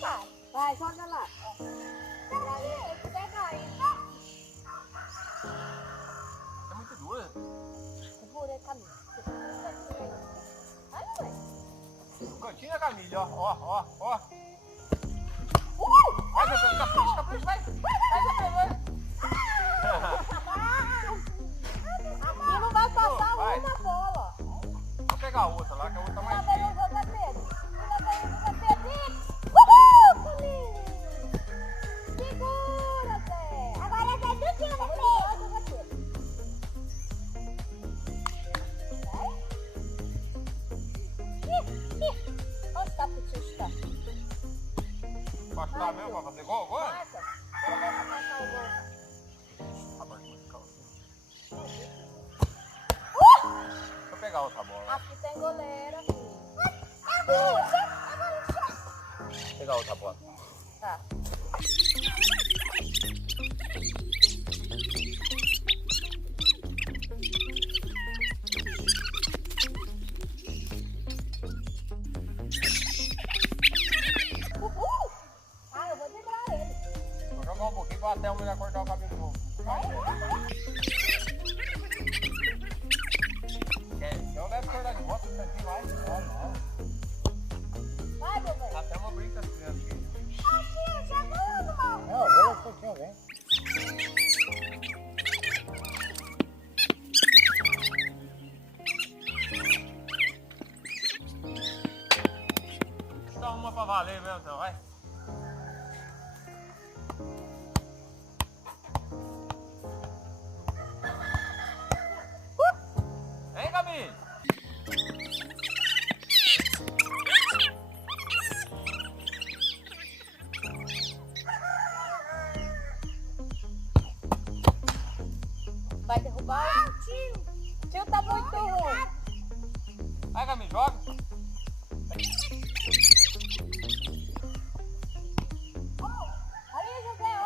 Vai, joga lá. Pega aí. É muito dura. Segura aí, Camila. Ai, mãe. O cantinho da Camila, ó. Vai, capricha, vai. Vai. Aqui não vai passar Vai. uma bola. Vou pegar a outra lá, que a outra tá mais Lá vem o difícil. José Pedro. Lá vem o José Pedro. Uhul, Camila. Segura, Zé. Agora é Zé do tio, José Pedro. Onde está pro tio estar? Pode chutar mesmo pra fazer gol agora? Marca. Vamos ver se marcar o gol. Deixa eu pegar outra bola. Aqui tem goleiro, filho. Vou pegar outra bola. Tá. Uhul! Ah, eu vou driblar ele. Vou jogar um pouquinho pra até a mulher cortar o cabelo de novo. Eu levo cortar de volta, não tem mais. Não. Vai, meu bem. Até uma brinca das crianças aqui. Aqui, chegando, mano. Não, eu vou um pouquinho, vem. Dá uma pra valer mesmo, então, vai. Vem, Camille. Vai derrubar o tio. O tio tá muito ruim. Vai, Camille, joga. Aí, José, ó.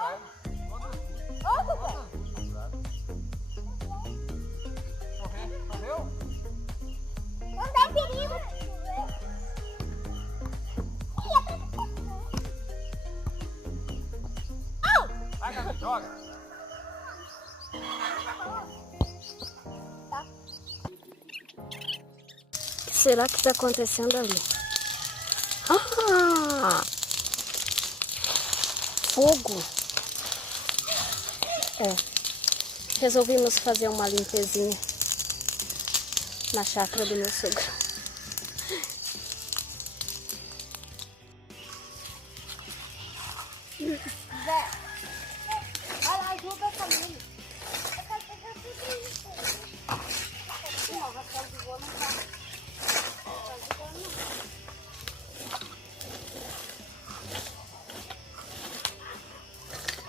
Ó, José. Choveu? Não dá perigo. Vai, Camille, joga. Tá. O que será que está acontecendo ali? Ah! Fogo! Resolvimos fazer uma limpezinha na chácara do meu sogro. Zé, vai lá, ajuda a Camila. Não, Rafael de boa não tá.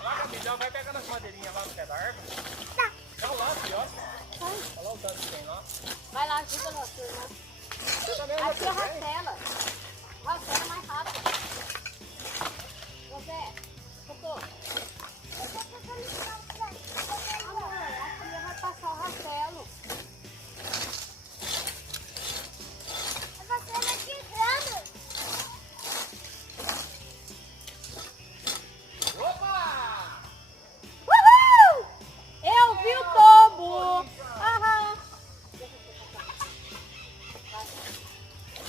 Lá, Camille, já vai pegando as madeirinhas lá no pé da árvore. Tá. Tá lá, pior. Olha lá o tanto que tem lá. Vai lá, ajuda a nossa irmã. Você também Aqui é a vai. Rastela. Rastela mais rápido. José, socorro. Amor, aqui vai passar o rastelo. Opa! Uhul! Eu vi o tombo! Aham!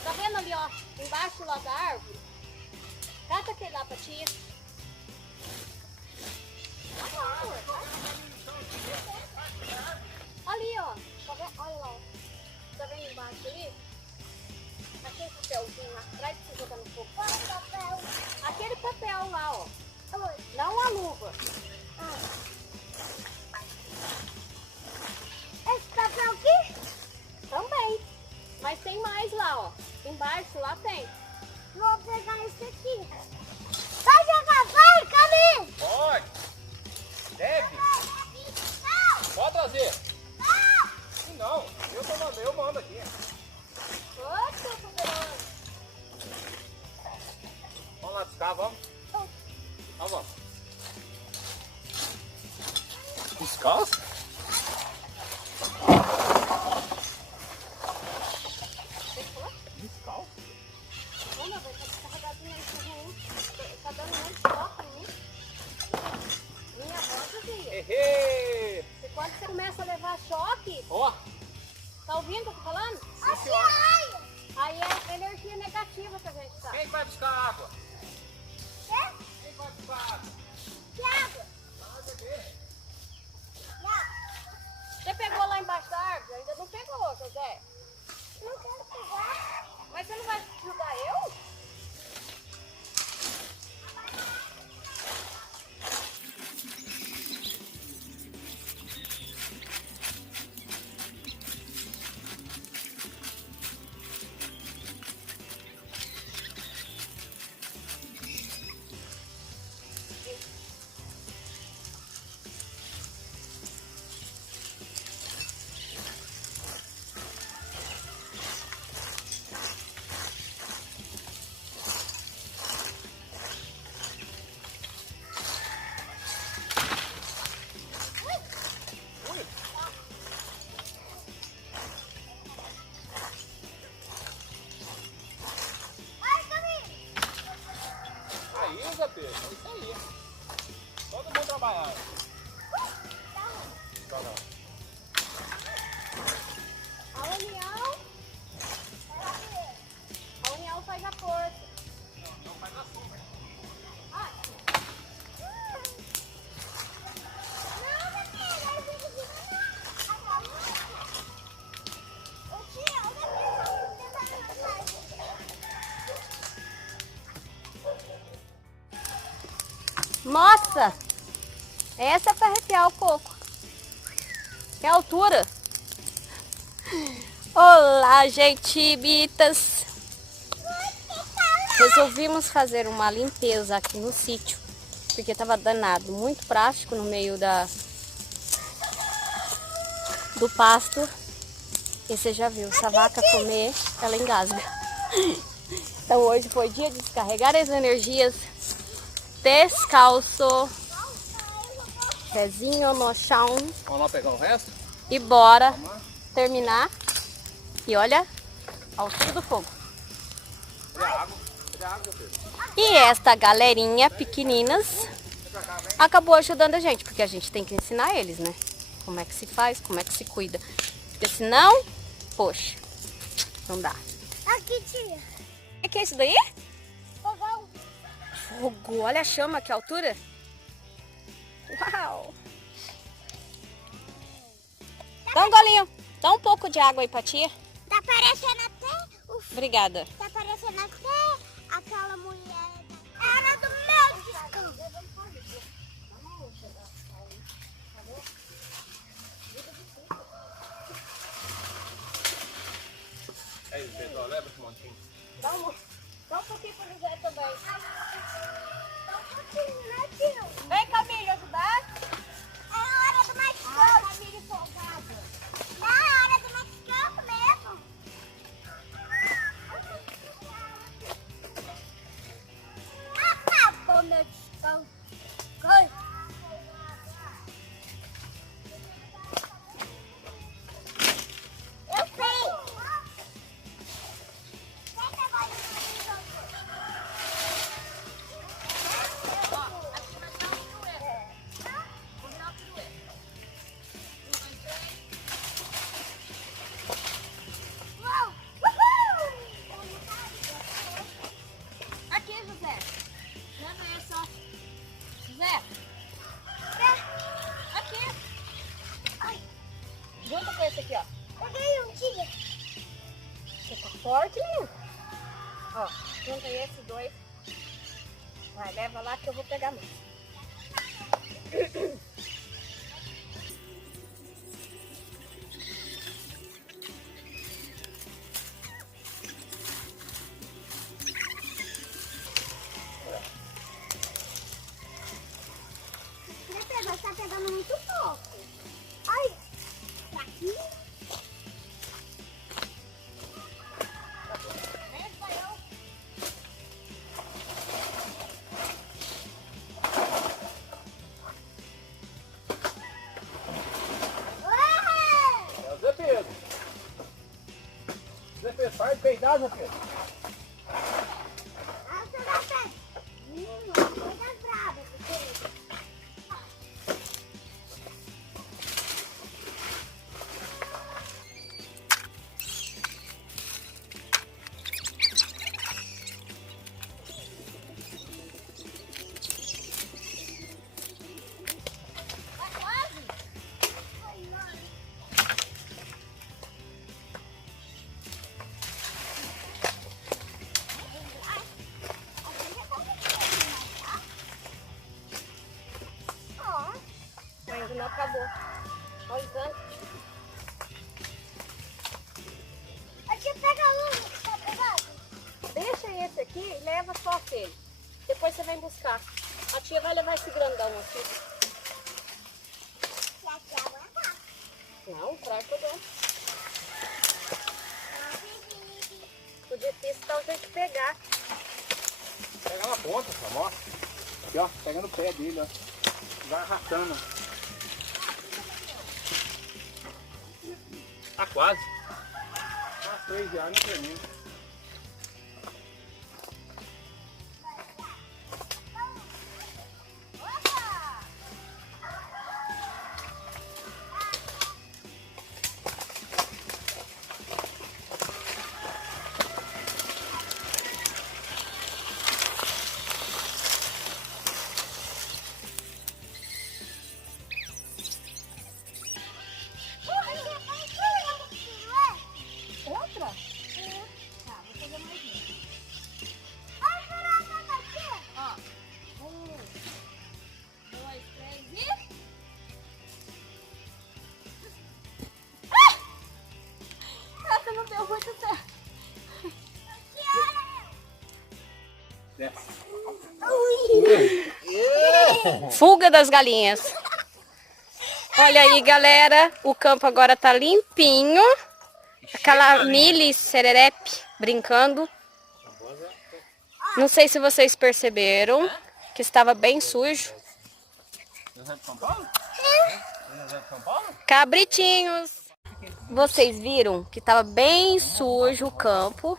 Tá vendo ali, ó? Embaixo lá da árvore? Cata aquele lá pra tia. Ali, ó. Tá vendo? Olha lá, ó. Tá vendo embaixo ali? Aquele papelzinho lá atrás que você joga no fogo. Qual papel? Aquele papel lá, ó. Não a luva. Esse papel aqui? Também. Mas tem mais lá, ó. Embaixo lá tem. Vou pegar esse aqui. Vai jogar, vai, Camille! Pode. Deve. Pode trazer. Não, eu mando aqui. Ô, seu poderoso. Vamos lá buscar, vamos. Vamos. Descalço? Descalço? Ô, meu, vai estar descarregadinho aí, Quem vai buscar água? Quem vai buscar água? Que água? Vai beber. Você pegou lá embaixo da árvore? Ainda não pegou, José. Não quero pegar. Mas você não vai ajudar eu? Aí, Zé Pedro, é isso aí. Todo mundo trabalhando. Vai lá. A união faz a força. Não faz a suma. Ai. Nossa! Essa é para arrepiar o coco. Que altura! Olá, gente, bitas! Resolvimos fazer uma limpeza aqui no sítio, porque tava danado, muito plástico no meio do pasto. E você já viu, se a vaca comer, ela engasga. Então hoje foi dia de descarregar as energias, descalço, pezinho no chão Vamos lá pegar o resto? e bora terminar. E olha a altura do fogo. Cadê a água? Cadê a água, Pedro? E esta galerinha pequeninas acabou ajudando a gente, porque a gente tem que ensinar eles, né? Como é que se faz, como é que se cuida. Porque senão, poxa, não dá. Aqui, tia. O que é isso daí? Fogão. Fogo, olha a chama, que altura. Uau! Dá um golinho, dá um pouco de água aí pra tia. Tá parecendo até o... Obrigada. Tá parecendo até aquela mulher. Era do meu descanso. É isso, Pedro, leva esse montinho. Dá um pouquinho pro José também. Dá um pouquinho, né, tio? Vem, Camille, ajudar. É a hora do mais campo. Família folgada. Não, é a hora do mais campo mesmo. Acabou meu descanso. Coi. Eu sei. Aqui, José. Leva essa, ó. José. Aqui. Ai, Junto com esse aqui, ó. peguei um dia. Você tá forte, menino? Ó, junta aí esses dois. Vai, leva lá que eu vou pegar mais. Você tá pegando muito pouco. Ai, pra aqui. É o Zé Pedro. Zé Pedro, sai de peidar, Zé Pedro. Essa vai ser. Coisa brava, porque... ele. Depois você vem buscar. A tia vai levar esse grandão aqui. Não, traz todo mundo. O difícil tá o jeito de pegar. Pega na ponta, ó. Aqui, ó. Pega no pé dele, ó. Vai arrastando. Tá quase. Umas 3 já, não termina. Outra? Tá, vou fazer mais uma. Ó, 1, 2, 3 e... Essa não deu muito certo. Fuga das galinhas. Olha aí, galera, o campo agora tá limpinho. Aquela Mili Sererepe brincando. Não sei se vocês perceberam que estava bem sujo. Cabritinhos. Vocês viram que estava bem sujo o campo,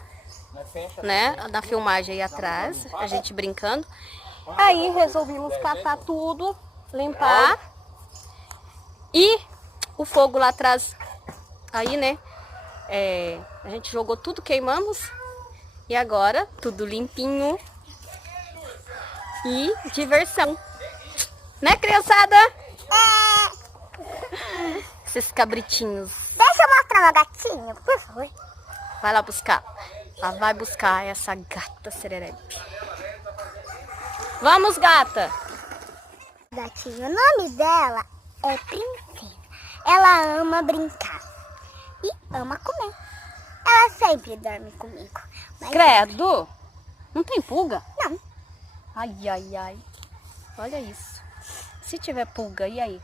né? Na filmagem aí atrás, a gente brincando. Aí resolvimos catar tudo, limpar. E o fogo lá atrás, aí, né? A gente jogou tudo, queimamos. E agora, tudo limpinho. E diversão. Né, criançada? Esses cabritinhos. Deixa eu mostrar meu gatinho, por favor. Vai lá buscar. Ela vai buscar essa gata sererepe. Vamos, gata. Gatinho, o nome dela é Princesa. Ela ama brincar e ama comer. Ela sempre dorme comigo. Mas Credo. Não tem pulga? não, Ai, ai, ai. Olha isso. Se tiver pulga, e aí?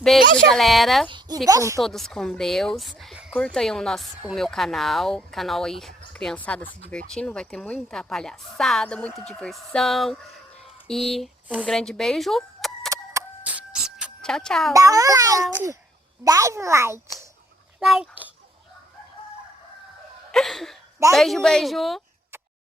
Beijo, galera. Ficam todos com Deus. Curta aí o meu canal. Canal aí, criançada se divertindo. Vai ter muita palhaçada, muita diversão. E um grande beijo. Tchau, tchau. dá um like. 10 like. Like. 10 Beijo, mil. beijo.